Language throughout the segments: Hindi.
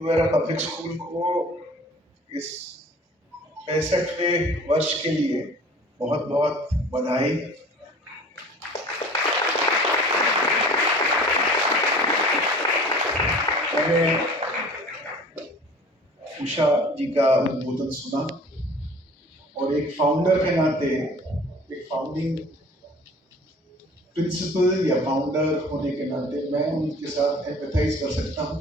मेरा पब्लिक स्कूल को इस 65वें वर्ष के लिए बहुत बहुत बधाई। मैंने उषा जी का उद्बोधन सुना और एक फाउंडर के नाते, एक फाउंडिंग प्रिंसिपल या फाउंडर होने के नाते मैं उनके साथ एम्पैथाइज कर सकता हूँ,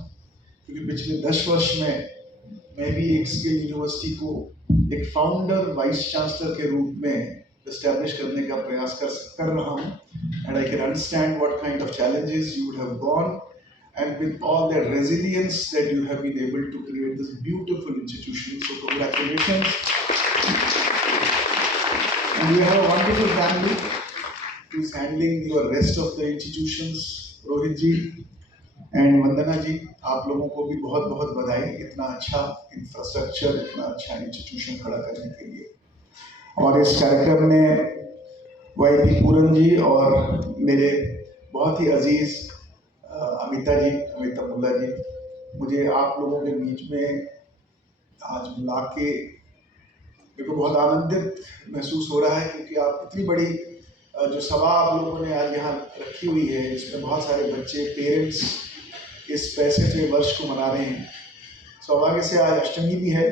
क्योंकि पिछले 10 वर्ष में मैं भी एक स्किल यूनिवर्सिटी को एक फाउंडर वाइस चांसलर के रूप में एस्टैब्लिश करने का प्रयास कर रहा हूँ। And I can understand what kind of challenges you would have gone, and with all the resilience that you have been able to create this beautiful institution. So congratulations. And you have a wonderful family who is handling your rest of the institutions. Rohit ji and Vandana ji, आप लोगों को भी बहुत बहुत बधाई इतना अच्छा इंफ्रास्ट्रक्चर, इतना अच्छा इंस्टीट्यूशन खड़ा करने के लिए। और इस कार्यक्रम में वाई पूरन जी और मेरे बहुत ही अजीज अमिता मुल्ला जी, मुझे आप लोगों के बीच में आज बुला के मेरे को बहुत आनंदित महसूस हो रहा है, क्योंकि आप इतनी बड़ी जो सभा आप लोगों ने आज यहाँ रखी हुई है, इसमें बहुत सारे बच्चे, पेरेंट्स इस 65वें वर्ष को मना रहे हैं। सौभाग्य से आज अष्टमी भी है।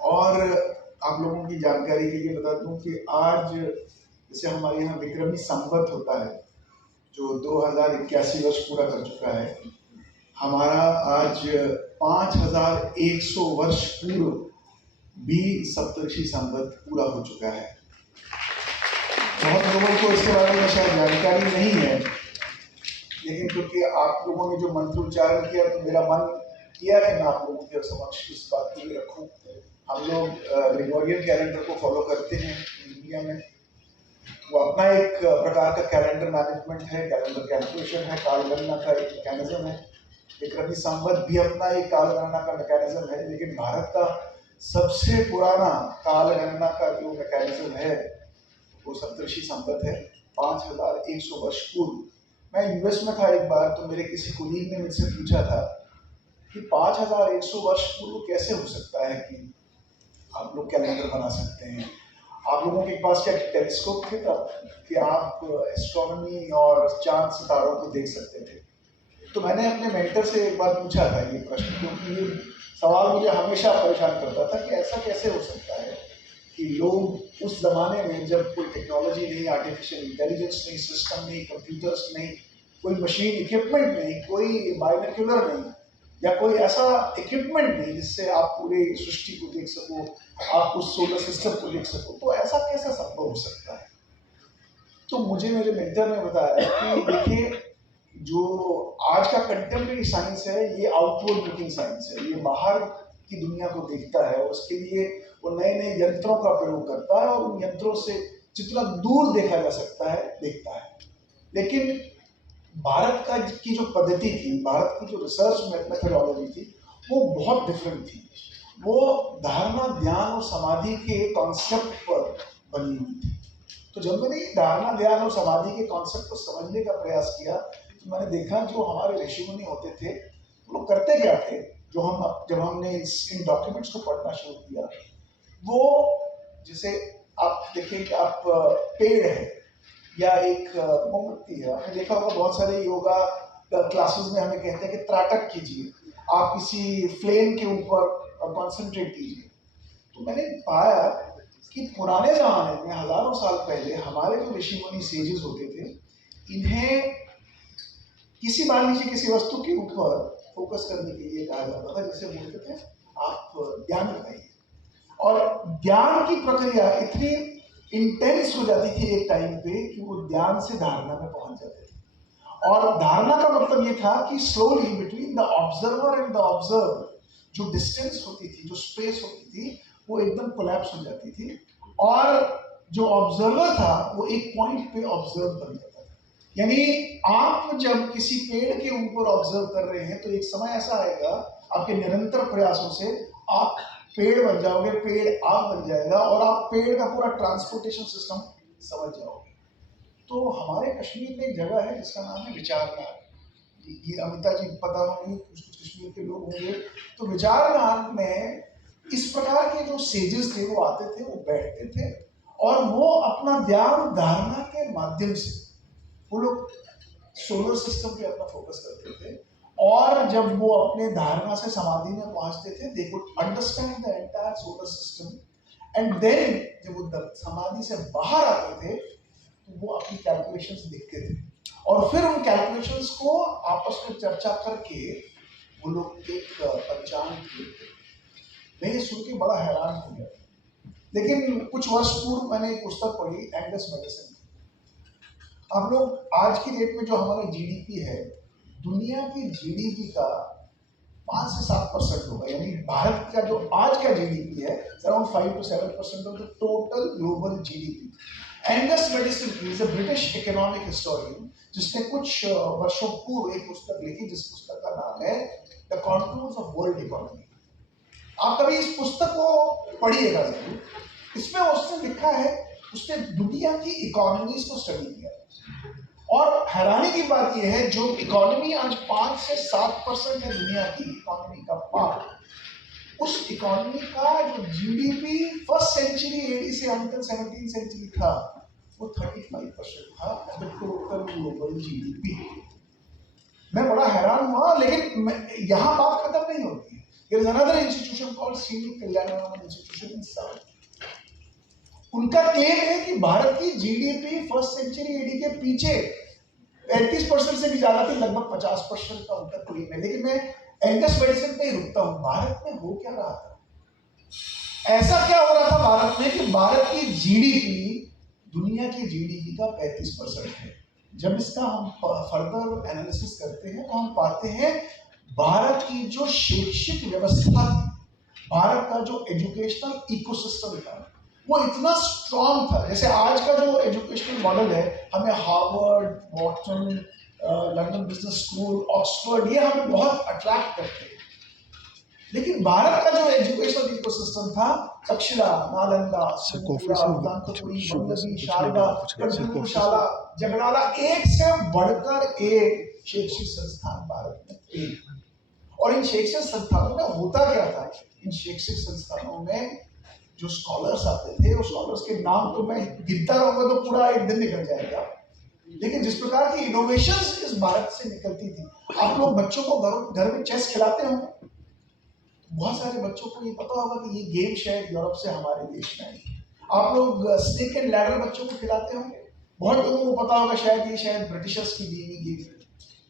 और आप लोगों की जानकारी के लिए बता दूं कि आज जैसे हमारे यहाँ विक्रमी संवत होता है जो 2081 वर्ष पूरा कर चुका है, हमारा आज 5100 वर्ष पूर्व भी सप्तऋषि संवत पूरा हो चुका है। बहुत लोगों को इसके बारे में शायद जानकारी नहीं है, लेकिन क्योंकि आप लोगों ने जो मंत्रोच्चारण किया तो मेरा मन किया कि मैं आप लोगों के समक्ष इस बात को भी रखूं। हम लोग ग्रेगोरियन कैलेंडर को फॉलो करते हैं इंडिया में। वो अपना एक प्रकार का कैलेंडर मैनेजमेंट है, कैलेंडर कैलकुलेशन है, कालगणना का एक मैकेनिज्म है। विक्रमी संवत भी अपना एक कालगणना का मैकेनिज्म है, लेकिन भारत का सबसे पुराना कालगणना का जो मैकेनिज्म है वो सप्तऋषि संवत है, 5100 वर्ष पूर्व। मैं यूएस में था एक बार, तो मेरे किसी कुलीग ने मुझसे पूछा था कि 5100 वर्ष पूर्व कैसे हो सकता है कि आप लोग कैलेंडर बना सकते हैं। आप लोगों के पास क्या टेलीस्कोप थे तब कि आप एस्ट्रोनॉमी और चांद सितारों को देख सकते थे? तो मैंने अपने मेंटर से एक बार पूछा था ये प्रश्न, क्योंकि ये सवाल मुझे हमेशा परेशान करता था कि ऐसा कैसे हो सकता है कि लोग उस जमाने में जब कोई टेक्नोलॉजी नहीं, आर्टिफिशियल इंटेलिजेंस नहीं, सिस्टम नहीं, कंप्यूटर्स नहीं, कोई मशीन इक्विपमेंट नहीं, कोई बायोनिकुलर नहीं, या कोई ऐसा इक्विपमेंट नहीं जिससे आप पूरे सृष्टि को देख सको, आप उस सोलर सिस्टम को देख सको, तो ऐसा कैसा संभव हो सकता है? तो मुझे मेरे मेंटर ने बताया कि देखिए, जो आज का कंटेम्प्रेरी साइंस है ये आउटवर्ड लुकिंग साइंस है, ये बाहर की दुनिया को देखता है, उसके लिए वो नए नए यंत्रों का प्रयोग करता है और उन यंत्रों से जितना दूर देखा जा सकता है देखता है। लेकिन भारत का की जो पद्धति थी, भारत की जो रिसर्च मेथोडोलॉजी थी, वो बहुत डिफरेंट थी। वो धारणा, ध्यान और समाधि के कॉन्सेप्ट पर बनी हुई थी। तो जब मैंने धारणा, ध्यान और समाधि के कॉन्सेप्ट को समझने का प्रयास किया, तो मैंने देखा जो हमारे ऋषि मुनि होते थे वो लोग करते क्या थे। जब हमने इन डॉक्यूमेंट्स को पढ़ना शुरू किया, वो जैसे आप देखें कि आप पेड़ है या एक मोमबत्ती है, आपने देखा होगा बहुत सारे योगा क्लासेस में हमें कहते हैं कि त्राटक कीजिए, आप किसी फ्लेम के ऊपर कॉन्सेंट्रेट कीजिए। तो मैंने पाया कि पुराने जमाने में, हजारों साल पहले, हमारे जो ऋषि मुनि सेजेस होते थे, इन्हें किसी, मान लीजिए किसी वस्तु के ऊपर फोकस करने के लिए कहा जाता था, जैसे बोलते थे आप ध्यान लगाइए, और ध्यान की प्रक्रिया इतनी इंटेंस हो जाती थी एक टाइम पे कि वो ध्यान से धारणा में पहुंच जाते थे। और धारणा का मतलब ये था कि slowly between the observer and the observe जो डिस्टेंस होती थी, जो स्पेस होती थी, वो एकदम कोलैप्स हो जाती थी, और जो ऑब्जर्वर था वो एक पॉइंट पे ऑब्जर्व बन जाता था। यानी आप जब किसी पेड़ के ऊपर ऑब्जर्व कर रहे हैं, तो एक समय ऐसा आएगा आपके निरंतर प्रयासों से आप पेड़ बन जाओगे, पेड़ आप बन जाएगा, और आप पेड़ का पूरा ट्रांसपोर्टेशन सिस्टम समझ जाओगे। तो हमारे कश्मीर में एक जगह है जिसका नाम है विचारधारा। ये अमिता जी पता होगी, कुछ कश्मीर के लोग होंगे, तो विचारधान में इस प्रकार के जो सेजेस थे वो आते थे, वो बैठते थे और वो अपना ध्यान धारणा के माध्यम से वो लोग सोलर सिस्टम पे अपना फोकस करते थे। और जब वो अपने धारणा से समाधि में पहुंचते थे, they could understand the entire solar system and then जब वो समाधि से बाहर आते थे तो वो अपनी कैलकुलेशंस देखते थे और फिर उन कैलकुलेशंस को आपस में चर्चा करके वो लोग एक पंचांग लिखते। मैं ये सुन के बड़ा हैरान हो गया, लेकिन कुछ वर्ष पूर्व मैंने एक पुस्तक पढ़ी एंगस मेडिसिन। आप लोग आज की डेट में जो हमारा जीडीपी है, दुनिया की जीडीपी का 5 से 7% होगा, यानी भारत का जो आज का जीडीपी है around 5 to 7% of the total global GDP. Angus medicine is a British economic historian जिसने कुछ वर्षों पूर्व एक पुस्तक लिखी जिस पुस्तक का नाम है the contours of world economy. आप कभी इस पुस्तक को पढ़िएगा जरूर। इसमें उसने लिखा है, उसने दुनिया की इकोनॉमीज को स्टडी किया और हैरानी की बात यह है जो इकोनॉमी आज 5 से 7% है दुनिया की इकोनॉमी का पार्ट, उस इकोनॉमी का जो जीडीपी फर्स्ट सेंचुरी एडी से अंटिल 17th सेंचुरी था वो 35% था of the total global GDP. मैं बड़ा हैरान हुआ, लेकिन यहाँ बात खत्म नहीं होती है। There is another institution called Shrinidhi Kalyanaraman institution in south. उनका क्लेम है कि भारत की जीडीपी फर्स्ट सेंचुरी एडी के पीछे 35% से भी ज्यादा थी, लगभग 50% का उनका क्लेम है। लेकिन मैं एंगस मेडिसिन पे ही रुकता हूँ। भारत में हो क्या रहा था? ऐसा क्या हो रहा था भारत में कि भारत की जीडीपी दुनिया की जीडीपी का 35% है। जब इसका हम फर्दर एनालिसिस करते हैं तो हम पाते हैं भारत की जो शैक्षिक व्यवस्था थी, भारत का जो एजुकेशनल इकोसिस्टम था वो इतना स्ट्रांग था। जैसे आज का जो एजुकेशनल मॉडल है, हमें Harvard, Watson, London business school, Oxford, ये हमें बहुत अट्रैक्ट करते हैं। लेकिन भारत का जो एजुकेशनल इकोसिस्टम था, तक्षशिला, नालंदा, वेदांतपुरी, वल्लभी, शारदा, शाला, जगराला, एक से बढ़कर एक शैक्षिक संस्थान भारत में थे। और इन शैक्षिक संस्थानों में होता क्या था? इन शैक्षिक संस्थानों में जो स्कॉलर्स आते थे, उस स्कॉलर्स के नाम तो मैं गिनता रहूंगा तो पूरा एक दिन निकल जाएगा, लेकिन जिस प्रकार की इनोवेशंस इस भारत से निकलती थी। आप लोग बच्चों को घर में चेस खिलाते होंगे, बहुत सारे बच्चों को ये पता होगा कि ये गेम शायद यूरोप से हमारे देश में आई। आप लोग स्नेक एंड लैडर बच्चों को खिलाते होंगे, बहुत लोगों को पता होगा शायद ब्रिटिशर्स की दी हुई गेम है।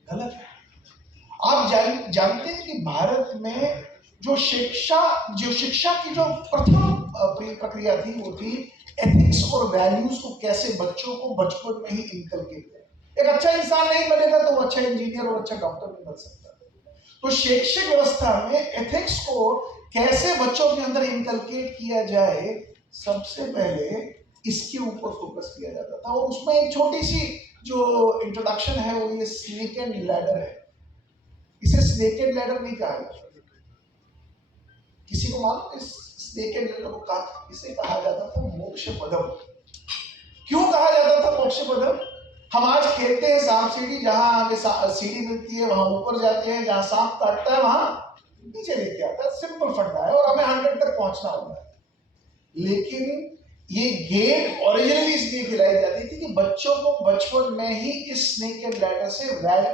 गलत है। आप जानते हैं कि भारत में जो शिक्षा की जो प्रथम प्रक्रिया थी वो थी एथिक्स और वैल्यूज को कैसे बच्चों को बचपन में ही इनकलकेट करें। एक अच्छा इंसान नहीं बनेगा तो वो अच्छा इंजीनियर और अच्छा डॉक्टर नहीं बन सकता। तो शैक्षिक व्यवस्था में एथिक्स को कैसे बच्चों के अंदर इनकलकेट किया जाए, सबसे पहले इसके ऊपर फोकस किया जाता था। और उसमें एक छोटी सी जो इंट्रोडक्शन है वो ये स्नेक एंड लैडर है। इसे स्नेक एंड लैडर नहीं कहा जाता। किसी को मालूम इस स्नेक एंड लैडर को इसे कहा जाता था मोक्ष पदम। क्यों कहा जाता था मोक्ष पदम? हम आज खेलते हैं सांप सीढ़ी, जहां हमें सीढ़ी मिलती है वहां ऊपर जाते हैं, जहां सांप काटता है वहां नीचे लेके आता है। सिंपल फंडा है और हमें 100 तक पहुंचना होता है। लेकिन ये गेम ओरिजिनली इसलिए खिलाई जाती थी कि बच्चों को बचपन में ही इस स्नेक एंड लैडर से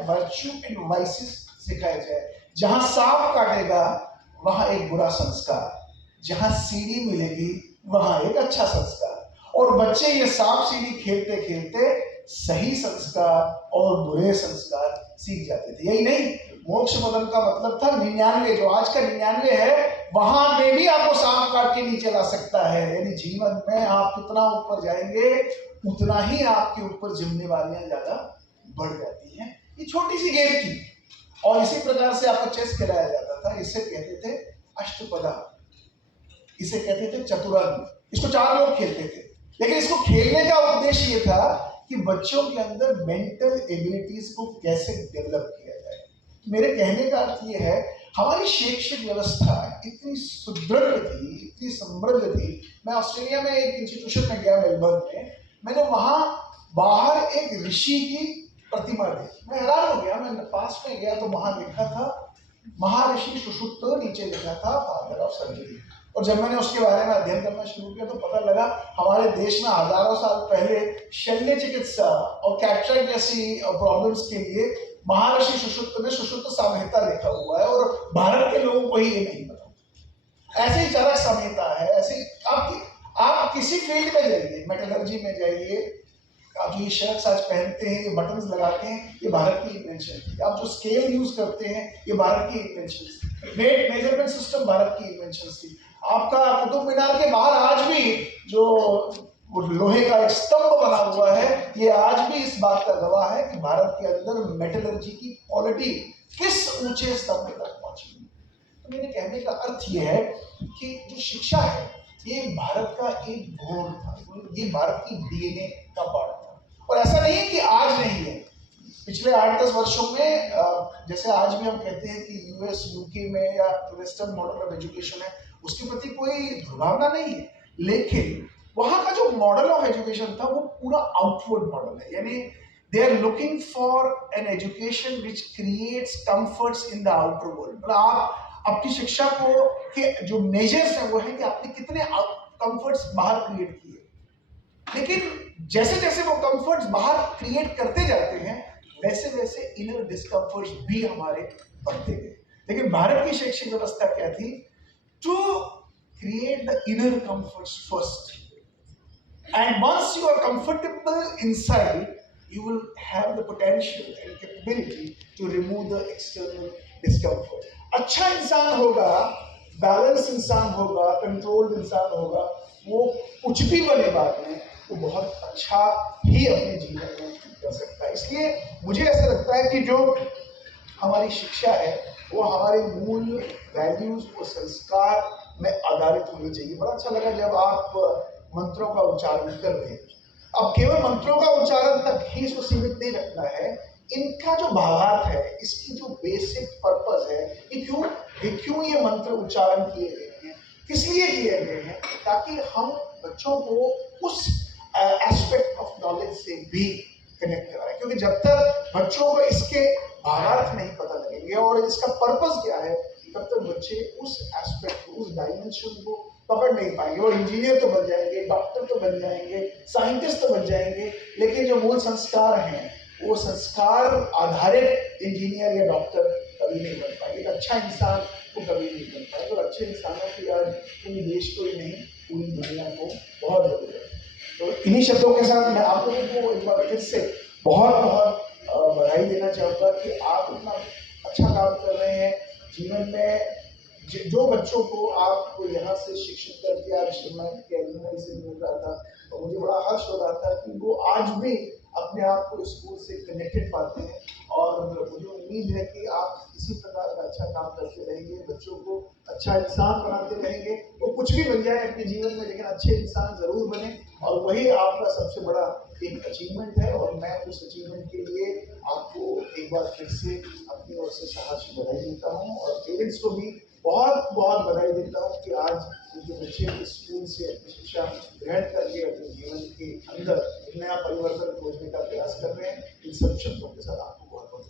वर्च्यू एंड वाइसेस सिखाया जाए। जहां सांप काटेगा वहां एक बुरा संस्कार, जहां सीढ़ी मिलेगी वहां एक अच्छा संस्कार। और बच्चे ये सांप सीढ़ी खेलते खेलते सही संस्कार और बुरे संस्कार सीख जाते थे। यही नहीं, मोक्ष पदम का मतलब था 99, जो आज का 99 है वहां में भी आपको सांप काट के नीचे ला सकता है। यानी जीवन में आप कितना ऊपर जाएंगे उतना ही आपके ऊपर जिम्मेवारियां ज्यादा बढ़ जाती हैं। ये छोटी सी गेम थी और इसी प्रकार से आपको चेस खिलाया जाता था। इसे कहते थे अष्टपदा, इसे कहते थे चतुरंग। इसको 4 लोग खेलते थे, लेकिन इसको खेलने का उद्देश्य ये था कि बच्चों के अंदर मेंटल एबिलिटीज को कैसे डेवलप किया जाए। मेरे कहने का अर्थ ये है, हमारी शैक्षिक व्यवस्था इतनी सुदृढ़ थी, इतनी समृद्ध थी। मैं ऑस्ट्रेलिया में एक इंस्टीट्यूशन में गया, मेलबर्न में, मैंने वहां बाहर एक ऋषि की प्रतिमा देखी। मैं हैरान हो गया। मैं पास में गया तो वहां लिखा था महर्षि सुषुप्त नीचे लिखा था फादर ऑफ सर्जरी। और जब मैंने उसके बारे में अध्ययन करना शुरू किया तो पता लगा हमारे देश में हजारों साल पहले शल्य चिकित्सा और कैटरेक्ट जैसी प्रॉब्लम्स के लिए महर्षि सुषुप्त में सुषुप्त संहिता लिखा हुआ है, और भारत के लोगों को ही ये नहीं पता। ऐसे ही चरक संहिता है। ऐसे आप किसी फील्ड में जाइए, मेटलर्जी में जाइए, आप जो ये शर्ट्स आज पहनते हैं, ये बटन्स लगाते हैं, ये भारत की इन्वेंशन थी। आप जो स्केल यूज करते हैं, ये भारत की इन्वेंशन थी। वेट मेजरमेंट सिस्टम भारत की इन्वेंशन थी। आपका कुतुब मीनार के बाहर आज भी जो लोहे का एक स्तंभ बना हुआ है, ये आज भी इस बात का गवाह है कि भारत के अंदर मेटलर्जी की क्वालिटी किस ऊंचे स्तर तक पहुंची। तो मेरे कहने का अर्थ ये है कि जो शिक्षा है ये भारत का एक गुण था, ये भारत की डीएनए का पार्ट था। और ऐसा नहीं है कि आज नहीं है। पिछले 8-10 वर्षों में जैसे आज भी हम कहते हैं कि यूएस यूके में या वेस्टर्न मॉडल ऑफ एजुकेशन है, उसके प्रति कोई दुर्भावना नहीं है, लेकिन वहाँ का जो मॉडल ऑफ एजुकेशन था वो पूरा आउटवर्ड मॉडल है। यानी they are looking for an education which creates comforts in the outer world. मतलब आप आपकी शिक्षा को के जो मेजर्स हैं वो है कि आपने कितने कंफर्ट्स बाहर क्रिएट किए। लेकिन जैसे जैसे वो कंफर्ट्स बाहर क्रिएट करते जाते हैं, वैसे वैसे इनर डिस्कम्फर्ट्स भी हमारे बढ़ते गए। लेकिन भारत की शैक्षिक व्यवस्था क्या थी? To create the inner comforts first, and once you are comfortable inside, you will have the potential and capability to remove the external discomfort. अच्छा इंसान होगा, बैलेंस इंसान होगा, कंट्रोल्ड इंसान होगा, वो कुछ भी बने बाद में वो बहुत अच्छा ही अपने जीवन में कर सकता है। इसलिए मुझे ऐसा लगता है कि जो हमारी शिक्षा है वो हमारे मूल वैल्यूज और संस्कार में आधारित होनी चाहिए। बड़ा अच्छा लगा जब आप मंत्रों का उच्चारण कर रहे हैं। अब केवल मंत्रों का उच्चारण तक ही इसको सीमित नहीं रखना है, इनका जो भावार्थ है, इसकी जो बेसिक पर्पस है कि क्यों ये मंत्र उच्चारण किए गए हैं, किस लिए किए गए हैं, ताकि हम बच्चों को उस एस्पेक्ट ऑफ नॉलेज से भी कनेक्ट कराएं। क्योंकि जब तक बच्चों को इसके भावार्थ नहीं पता लगेंगे और इसका पर्पस क्या है, तब तक बच्चे उस एस्पेक्ट, उस डायमेंशन को पकड़ नहीं पाएंगे। वो इंजीनियर तो बन जाएंगे, डॉक्टर तो बन जाएंगे, साइंटिस्ट तो बन जाएंगे, लेकिन जो मूल संस्कार हैं वो संस्कार आधारित इंजीनियर या डॉक्टर कभी नहीं बन पाएंगे। एक अच्छा इंसान वो कभी नहीं बन पाएगा। और अच्छे इंसानों की आज पूरे देश को ही नहीं, पूरी दुनिया को बहुत जरूरत है। तो इन्हीं शब्दों के साथ मैं आप लोगों को एक बार फिर से बहुत बहुत बधाई देना चाहूँगा कि आप इतना अच्छा काम कर रहे हैं जीवन में। जो बच्चों को आप यहाँ से शिक्षित करके आज मैं एलुमनी से मिल रहा था, और मुझे बड़ा हर्ष हो रहा था कि वो आज भी अपने आप को स्कूल से कनेक्टेड पाते हैं। और मुझे उम्मीद है कि आप इसी प्रकार का अच्छा काम करते रहेंगे, बच्चों को अच्छा इंसान बनाते रहेंगे। वो कुछ भी बन जाए अपने जीवन में, लेकिन अच्छे इंसान जरूर बने, और वही आपका सबसे बड़ा एक अचीवमेंट है। और मैं उस अचीवमेंट के लिए आपको एक बार फिर से अपनी ओर से शाबाशी बधाई देता हूँ, और पेरेंट्स को भी बहुत बहुत बधाई देता हूँ कि आज उनके बच्चे स्कूल से अपनी शिक्षा ग्रहण करके अपने जीवन के अंदर एक नया परिवर्तन खोजने का प्रयास कर रहे हैं। इन सब शब्दों के साथ आपको बहुत बहुत